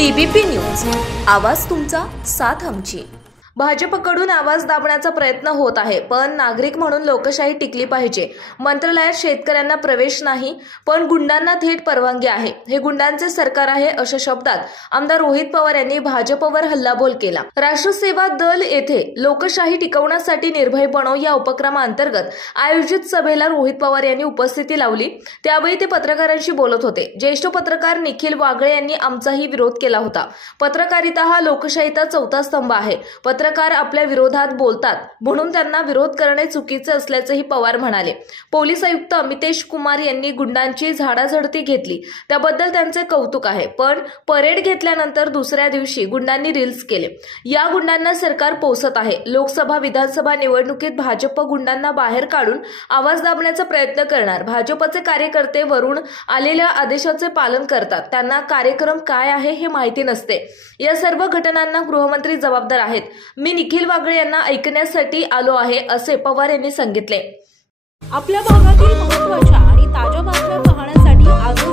TBP news, आवाज तुमचा, साथ आमची। भाजपकडून आवाज दाबण्याचा प्रयत्न होत आहे, पण नागरिक म्हणून लोकशाही टिकली पाहिजे। मंत्रालयात शेतकऱ्यांना प्रवेश नाही, पण गुंडांना थेट परवानगी आहे। हे गुंडांचे सरकार आहे, अशा शब्दात आमदार रोहित पवार यांनी भाजपवर हल्लाबोल केला। राष्ट्र सेवा दल येथे लोकशाही टिकवण्यासाठी निर्भय बनो या उपक्रमाअंतर्गत आयोजित सभेला रोहित पवार यांनी उपस्थिती लावली। त्यावेळी ते पत्रकारांशी बोलत होते। ज्येष्ठ पत्रकार निखिल वागळे यांनी आमचाही विरोध केला होता। पत्रकारिता हा लोकशाहीचा चौथा स्तंभ आहे। पत्रकार आपल्या विरोधात बोलतात, म्हणून त्यांना विरोध करणे चुकीचे असल्याचेही पवार म्हणाले। पोलीस आयुक्त अमितेश कुमार यांनी गुंडांची झाडाझडती घेतली, त्याबद्दल त्यांचे कौतुक आहे। पण परेड घेतल्यानंतर दुसऱ्या दिवशी गुंडांनी रील्स केले। या गुंडांना सरकार पोसत आहे। लोकसभा विधानसभा निवडणुकीत भाजप गुंडांना बाहेर काढून आवाज दाबण्याचा प्रयत्न करणार। भाजपचे कार्यकर्ते वरून आलेल्या आदेशाचे पालन करतात, त्यांना कार्यक्रम काय आहे हे माहिती नसते। या सर्व घटनांना गृहमंत्री जबाबदार आहेत। मी निखिल वागळे यांना ऐकण्यासाठी आलो आहे, असे पवार यांनी सांगितले। आपल्या भागातील महत्त्वाच्या आणि ताज्या बातम्या पाहण्यासाठी आज